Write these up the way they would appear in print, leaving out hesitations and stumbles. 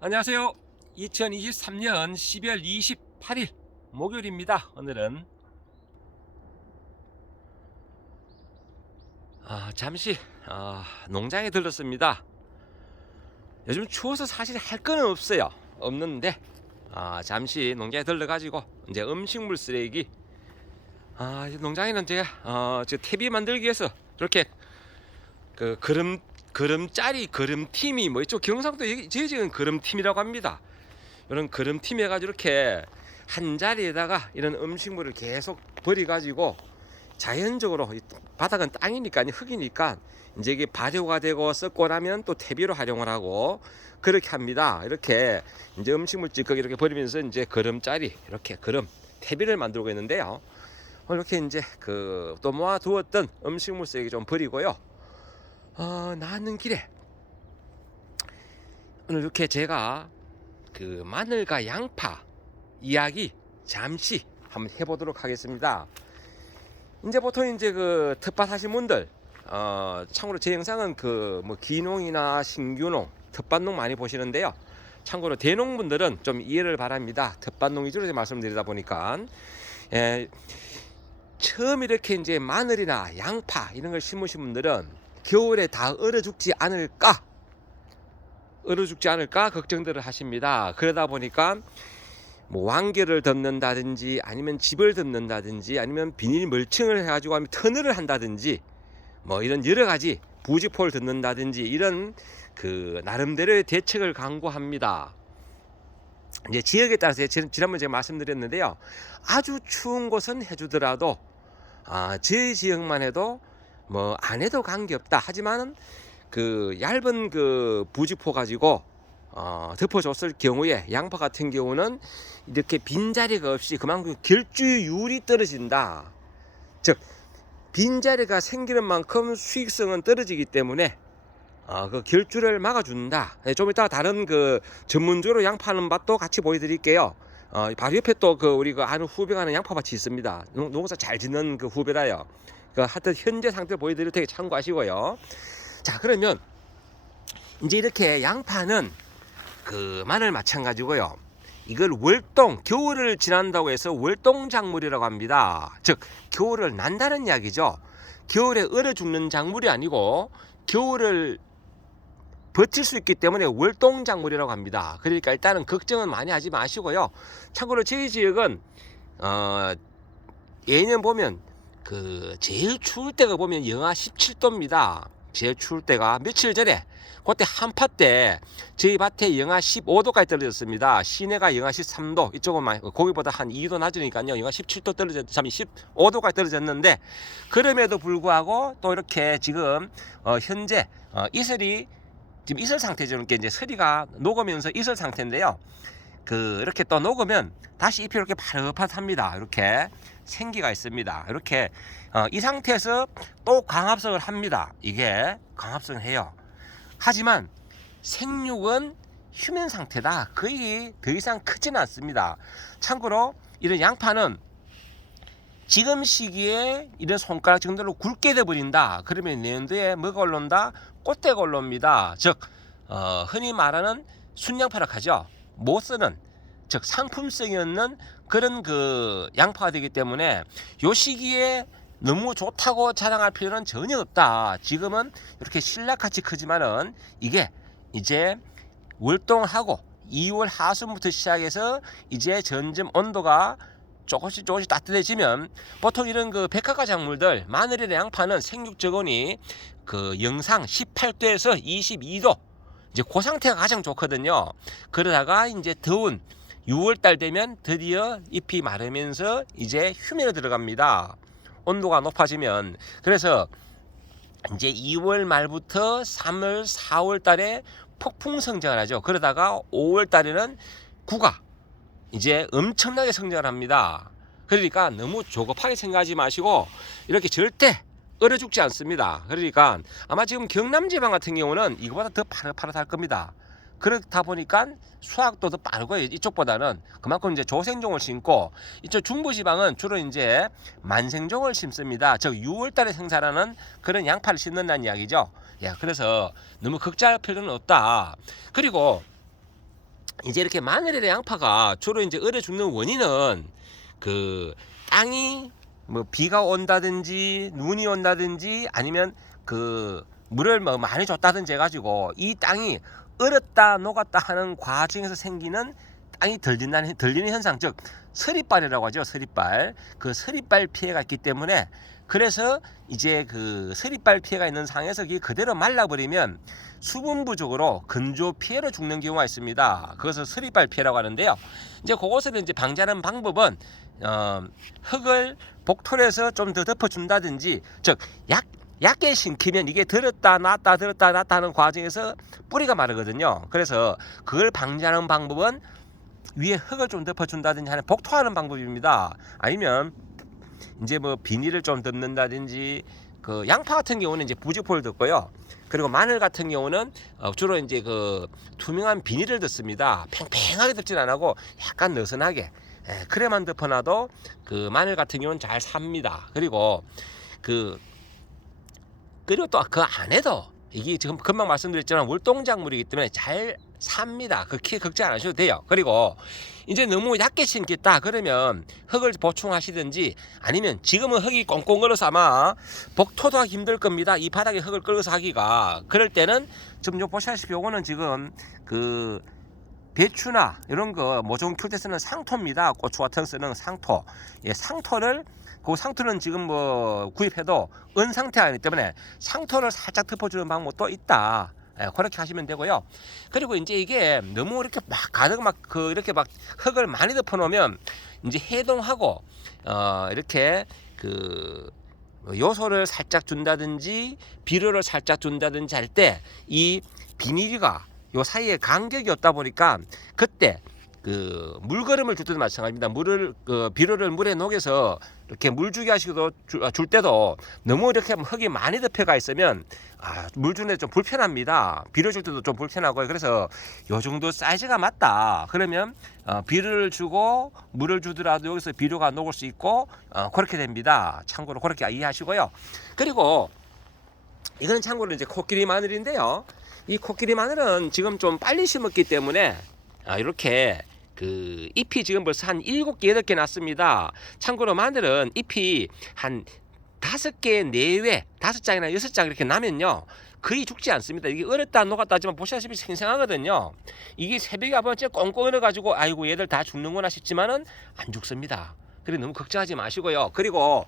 안녕하세요. 2023년 12월 28일 목요일입니다. 오늘은 잠시 농장에 들렀습니다. 요즘 추워서 사실 할 거는 없어요. 없는데 잠시 농장에 들러가지고 이제 음식물 쓰레기 이제 농장에는 제가 퇴비 만들기 위해서 이렇게 그 걸음짜리 걸음팀이 뭐 이쪽 경상도 저희 지금 걸음팀이라고 합니다. 이런 걸음팀 해가지고 이렇게 한 자리에다가 이런 음식물을 계속 버려가지고 자연적으로 바닥은 땅이니까 흙이니까 이제 이게 발효가 되고 썩고 나면 또 퇴비로 활용을 하고 그렇게 합니다. 이렇게 이제 음식물 찌꺼기 이렇게 버리면서 이제 걸음짜리 이렇게 걸음 퇴비를 만들고 있는데요. 이렇게 이제 또 모아두었던 음식물 쓰레기 좀 버리고요. 나는 길에 오늘 이렇게 제가 마늘과 양파 이야기 잠시 한번 해보도록 하겠습니다. 이제 보통 이제 텃밭 하신 분들 참고로 제 영상은 뭐 기농이나 신규농 텃밭농 많이 보시는데요. 참고로 대농분들은 좀 이해를 바랍니다. 텃밭농 위주로 말씀드리다 보니까 처음 이렇게 이제 마늘이나 양파 이런 걸 심으신 분들은 겨울에 다 얼어 죽지 않을까 걱정들을 하십니다. 그러다 보니까 뭐 완결을 덮는다든지 아니면 집을 덮는다든지 아니면 비닐 멀칭을 해가지고 하면 터널을 한다든지 뭐 이런 여러 가지 부직포를 덮는다든지 이런 나름대로의 대책을 강구합니다. 이제 지역에 따라서 지난번에 제가 말씀드렸는데요. 아주 추운 곳은 해주더라도 저희 지역만 해도 뭐 안 해도 관계없다. 하지만 얇은 부직포 가지고 덮어줬을 경우에 양파 같은 경우는 이렇게 빈자리가 없이 그만큼 결주율이 떨어진다. 즉 빈자리가 생기는 만큼 수익성은 떨어지기 때문에 그 결주를 막아준다. 좀 이따 다른 전문적으로 양파하는 밭도 같이 보여드릴게요. 바로 옆에 또 우리 아는 후배가 하는 양파밭이 있습니다. 농사 잘 짓는 후배라요. 하여튼 현재 상태를 보여드릴 테니 참고하시고요. 자, 그러면 이제 이렇게 양파는 마늘 마찬가지고요. 이걸 월동, 겨울을 지난다고 해서 월동 작물이라고 합니다. 즉 겨울을 난다는 이야기죠. 겨울에 얼어 죽는 작물이 아니고 겨울을 버틸 수 있기 때문에 월동 작물이라고 합니다. 그러니까 일단은 걱정은 많이 하지 마시고요. 참고로 저희 지역은 예년 보면 제일 추울 때가 보면 영하 17도입니다. 제일 추울 때가 며칠 전에 그때 한파 때 저희 밭에 영하 15도까지 떨어졌습니다. 시내가 영하 13도, 이쪽은 거기보다 한 2도 낮으니까요. 영하 17도 15도까지 떨어졌는데 그럼에도 불구하고 또 이렇게 지금 현재 이슬이 지금 이슬 상태죠. 이렇게 이제 서리가 녹으면서 이슬 상태인데요. 이렇게 또 녹으면 다시 잎이 이렇게 파릇파릇합니다. 이렇게 생기가 있습니다. 이렇게 이 상태에서 또 광합성을 합니다. 이게 광합성을 해요. 하지만 생육은 휴면 상태다. 거의 더 이상 크지는 않습니다. 참고로 이런 양파는 지금 시기에 이런 손가락 정도로 굵게 돼버린다. 그러면 내년도에 뭐가 올라온다? 꽃대가 올라옵니다. 즉 흔히 말하는 순양파라고 하죠. 못 쓰는, 즉 상품성이 없는 그런 양파가 되기 때문에 요 시기에 너무 좋다고 자랑할 필요는 전혀 없다. 지금은 이렇게 신락같이 크지만은 이게 이제 월동하고 2월 하순부터 시작해서 이제 점점 온도가 조금씩 따뜻해지면 보통 이런 백화가 작물들 마늘이나 양파는 생육 저온이 영상 18도에서 22도 이제 그 상태가 가장 좋거든요. 그러다가 이제 더운 6월달 되면 드디어 잎이 마르면서 이제 휴면에 들어갑니다. 온도가 높아지면. 그래서 이제 2월 말부터 3월, 4월 달에 폭풍 성장을 하죠. 그러다가 5월 달에는 구가 이제 엄청나게 성장을 합니다. 그러니까 너무 조급하게 생각하지 마시고 이렇게 절대 얼어 죽지 않습니다. 그러니까 아마 지금 경남지방 같은 경우는 이거보다 더 파릇파릇할 겁니다. 그렇다 보니까 수확도 더 빠르고요. 이쪽보다는 그만큼 이제 조생종을 심고 이쪽 중부지방은 주로 이제 만생종을 심습니다. 즉 6월달에 생산하는 그런 양파를 심는다는 이야기죠. 그래서 너무 걱정할 필요는 없다. 그리고 이제 이렇게 마늘이나 양파가 주로 이제 얼어 죽는 원인은 그 땅이 뭐 비가 온다든지 눈이 온다든지 아니면 그 물을 뭐 많이 줬다든지 해가지고 이 땅이 얼었다 녹았다 하는 과정에서 생기는 땅이 덜리는 현상, 즉 서리발이라고 하죠. 서리발. 그 서리발 피해가 있기 때문에, 그래서 이제 그 서리발 피해가 있는 상황에서 이게 그대로 말라버리면 수분 부족으로 건조 피해로 죽는 경우가 있습니다. 그것을 서리발 피해라고 하는데요. 이제 그것을 이제 방지하는 방법은 흙을 복토에서 좀 더 덮어준다든지, 즉 얕게 심기면 이게 들었다 놨다 들었다 놨다 하는 과정에서 뿌리가 마르거든요. 그래서 그걸 방지하는 방법은 위에 흙을 좀 덮어준다든지 하는 복토하는 방법입니다. 아니면 이제 뭐 비닐을 좀 덮는다든지, 그 양파 같은 경우는 이제 부직포를 덮고요. 그리고 마늘 같은 경우는 주로 이제 그 투명한 비닐을 덮습니다. 팽팽하게 덮진 안 하고 약간 느슨하게, 그래만 덮어놔도 그 마늘 같은 경우는 잘 삽니다. 그리고 또 그 안에도 이게 지금 금방 말씀드렸지만 월동작물이기 때문에 잘 삽니다. 그렇게 걱정 안 하셔도 돼요. 그리고 이제 너무 얕게 심겠다 그러면 흙을 보충하시든지, 아니면 지금은 흙이 꽁꽁 얼어서 아마 복토도 하기 힘들 겁니다. 이 바닥에 흙을 끌어서 하기가. 그럴 때는 지금 보시다시피 요거는 지금 그 배추나 이런 거 모종 키울 때 쓰는 상토입니다. 고추 같은 거 쓰는 상토. 상토를, 그 상토는 지금 뭐 구입해도 은 상태가 아니기 때문에 상토를 살짝 덮어주는 방법도 있다. 그렇게 하시면 되고요. 그리고 이제 이게 너무 이렇게 막 가득 이렇게 막 흙을 많이 덮어놓으면 이제 해동하고 이렇게 그 요소를 살짝 준다든지 비료를 살짝 준다든지 할 때 이 비닐과 요 사이에 간격이 없다 보니까 그때 그 물거름을 줄 때도 마찬가지입니다. 비료를 물에 녹여서 이렇게 물 주게 하시고 줄 때도 너무 이렇게 흙이 많이 덮여가 있으면 물 주는데 좀 불편합니다. 비료 줄 때도 좀 불편하고요. 그래서 요 정도 사이즈가 맞다 그러면 비료를 주고 물을 주더라도 여기서 비료가 녹을 수 있고 그렇게 됩니다. 참고로 그렇게 이해하시고요. 그리고 이거는 참고로 이제 코끼리 마늘인데요. 이 코끼리 마늘은 지금 좀 빨리 심었기 때문에 이렇게 그 잎이 지금 벌써 한 7개, 8개 났습니다. 참고로 마늘은 잎이 한 5개 내외, 5장이나 6장 이렇게 나면요, 거의 죽지 않습니다. 이게 얼었다 녹았다 하지만 보시다시피 생생하거든요. 이게 새벽에 한번 꽁꽁 얼어가지고 아이고 얘들 다 죽는구나 싶지만은 안 죽습니다. 그래 너무 걱정하지 마시고요. 그리고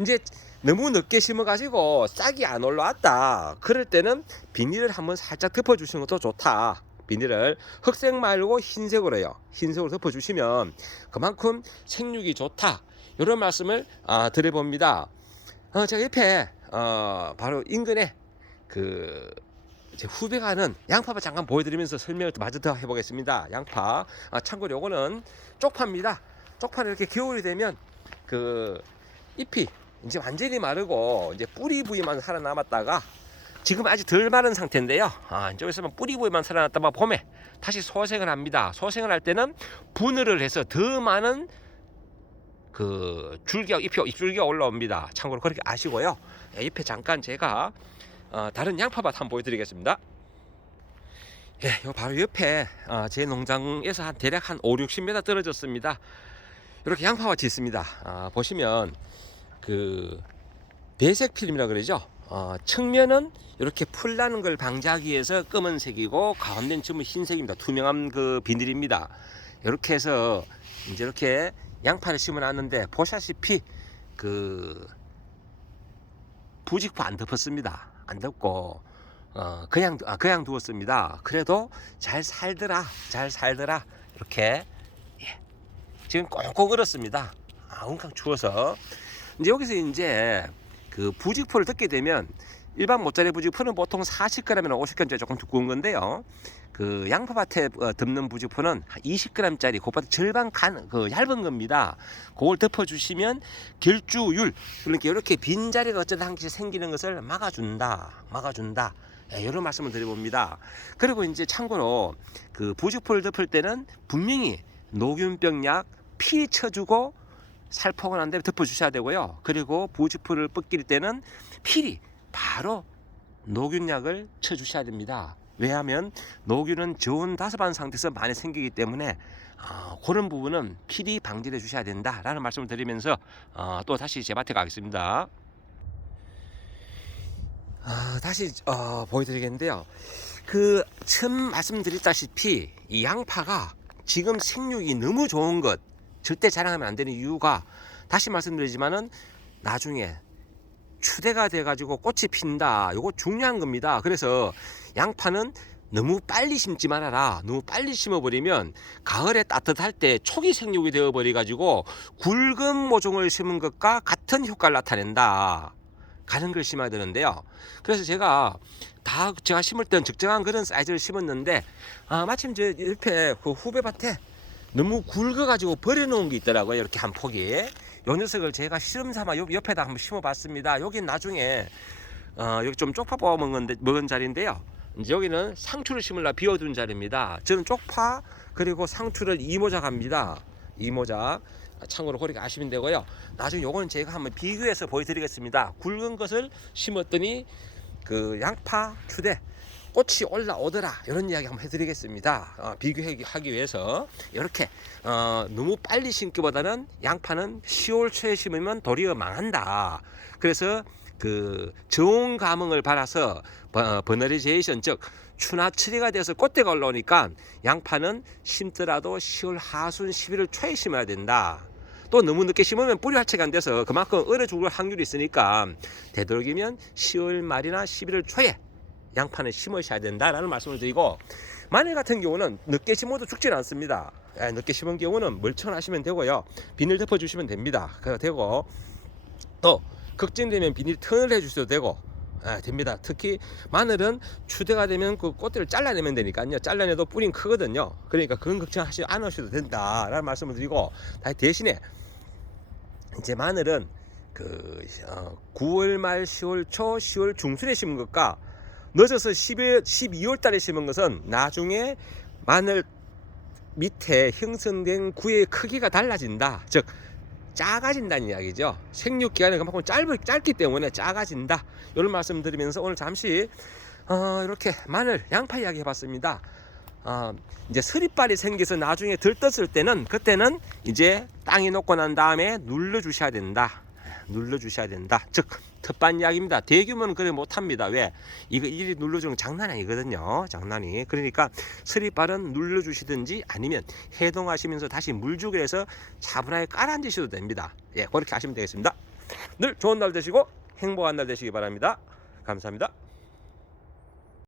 이제 너무 늦게 심어가지고 싹이 안 올라왔다 그럴 때는 비닐을 한번 살짝 덮어주시는 것도 좋다. 비닐을 흑색 말고 흰색으로요. 흰색으로 덮어주시면 그만큼 생육이 좋다. 이런 말씀을 드려봅니다. 제가 옆에 바로 인근에 그 제 후배가 하는 양파를 잠깐 보여드리면서 설명을 마저 더 해보겠습니다. 양파. 참고로 요거는 쪽파입니다. 쪽파는 이렇게 겨울이 되면 그 잎이 이제 완전히 마르고 이제 뿌리 부위만 살아남았다가 지금 아직 덜 마른 상태인데요. 이쪽에서만 뿌리 부위만 살아났다가 봄에 다시 소생을 합니다. 소생을 할 때는 분열을 해서 더 많은 그 줄기가 올라옵니다. 참고로 그렇게 아시고요. 옆에 잠깐 제가 다른 양파밭 한번 보여드리겠습니다. 요 바로 옆에 제 농장에서 한 대략 한 5, 60m 떨어졌습니다. 이렇게 양파밭이 있습니다. 보시면 그 배색 필름이라 그러죠. 측면은 이렇게 풀 나는 걸 방지하기 위해서 검은색이고 가운데는 전부 흰색입니다. 투명한 그 비닐입니다. 이렇게 해서 이제 이렇게 양파를 심어놨는데 보시다시피 그 부직포 안 덮었습니다. 안 덮고 그냥 두었습니다. 그래도 잘 살더라 이렇게 지금 꽁꽁 얼었습니다. 웅강 추워서. 이제 여기서 이제 그 부직포를 덮게 되면 일반 모짜리 부직포는 보통 40g이나 50g짜리 조금 두꺼운 건데요. 그 양파밭에 덮는 부직포는 20g짜리 그보다 절반 그 얇은 겁니다. 그걸 덮어주시면 결주율, 그러니까 이렇게 빈자리가 어쩌다 한 개씩 생기는 것을 막아준다. 이런 말씀을 드려봅니다. 그리고 이제 참고로 그 부직포를 덮을 때는 분명히 녹균병약 피 쳐주고 살포가 난 다음에 덮어주셔야 되고요. 그리고 부직포를 벗길 때는 필히 바로 녹균약을 쳐주셔야 됩니다. 왜냐하면 노균은 저온 다습한 상태에서 많이 생기기 때문에 그런 부분은 필히 방지해 주셔야 된다라는 말씀을 드리면서 또 다시 제 밭에 가겠습니다. 다시 보여드리겠는데요. 처음 말씀드렸다시피 이 양파가 지금 생육이 너무 좋은 것, 절대 자랑하면 안 되는 이유가, 다시 말씀드리지만은 나중에 추대가 돼가지고 꽃이 핀다. 요거 중요한 겁니다. 그래서 양파는 너무 빨리 심지 말아라. 너무 빨리 심어버리면 가을에 따뜻할 때 초기 생육이 되어버려가지고 굵은 모종을 심은 것과 같은 효과를 나타낸다. 가는 걸 심어야 되는데요. 그래서 제가 심을 때는 적정한 그런 사이즈를 심었는데, 마침 저 옆에 그 후배 밭에 너무 굵어가지고 버려놓은 게 있더라고요. 이렇게 한 포기. 요 녀석을 제가 실험 삼아 옆에다 한번 심어봤습니다. 여긴 나중에 여기 좀 쪽파 뽑아 먹은 자리인데요. 이제 여기는 상추를 심으려 비워둔 자리입니다. 저는 쪽파 그리고 상추를 2모작 합니다. 2모작. 참고로 그렇게 아시면 되고요. 나중에 요거는 제가 한번 비교해서 보여드리겠습니다. 굵은 것을 심었더니 그 양파 추대 꽃이 올라오더라, 이런 이야기 한번 해드리겠습니다. 비교하기 위해서 이렇게 너무 빨리 심기보다는 양파는 10월 초에 심으면 도리어 망한다. 그래서 그 저온 감흥을 받아서 버너리제이션, 즉 추나처리가 돼서 꽃대가 올라오니까 양파는 심더라도 10월 하순 11월 초에 심어야 된다. 또 너무 늦게 심으면 뿌리 활체가 안 돼서 그만큼 얼어 죽을 확률이 있으니까 되도록이면 10월 말이나 11월 초에 양파는 심으셔야 된다라는 말씀을 드리고, 마늘 같은 경우는 늦게 심어도 죽지는 않습니다. 늦게 심은 경우는 멀쩡하시면 되고요. 비닐 덮어주시면 됩니다. 되고, 또 걱정되면 비닐 턴을 해주셔도 되고 됩니다. 특히 마늘은 추대가 되면 그 꽃들을 잘라내면 되니까요. 잘라내도 뿌리는 크거든요. 그러니까 그건 걱정하지 않으셔도 된다라는 말씀을 드리고, 대신에 이제 마늘은 9월 말 10월 초 10월 중순에 심은 것과 늦어서 12월 달에 심은 것은 나중에 마늘 밑에 형성된 구의 크기가 달라진다. 즉 작아진다는 이야기죠. 생육 기간이 그만큼 짧기 때문에 작아진다. 이런 말씀 드리면서 오늘 잠시 이렇게 마늘, 양파 이야기 해봤습니다. 이제 서리빨이 생겨서 나중에 들떴을 때는, 그때는 이제 땅이 녹고 난 다음에 눌러주셔야 된다. 즉 텃밭 이야기입니다. 대규모는 그래 못합니다. 왜? 이거 일일이 눌러주는 건 장난이 아니거든요. 장난이. 그러니까 서리빨은 눌러주시든지 아니면 해동하시면서 다시 물 주기 위해서 차분하게 깔아앉으셔도 됩니다. 예, 그렇게 하시면 되겠습니다. 늘 좋은 날 되시고 행복한 날 되시기 바랍니다. 감사합니다.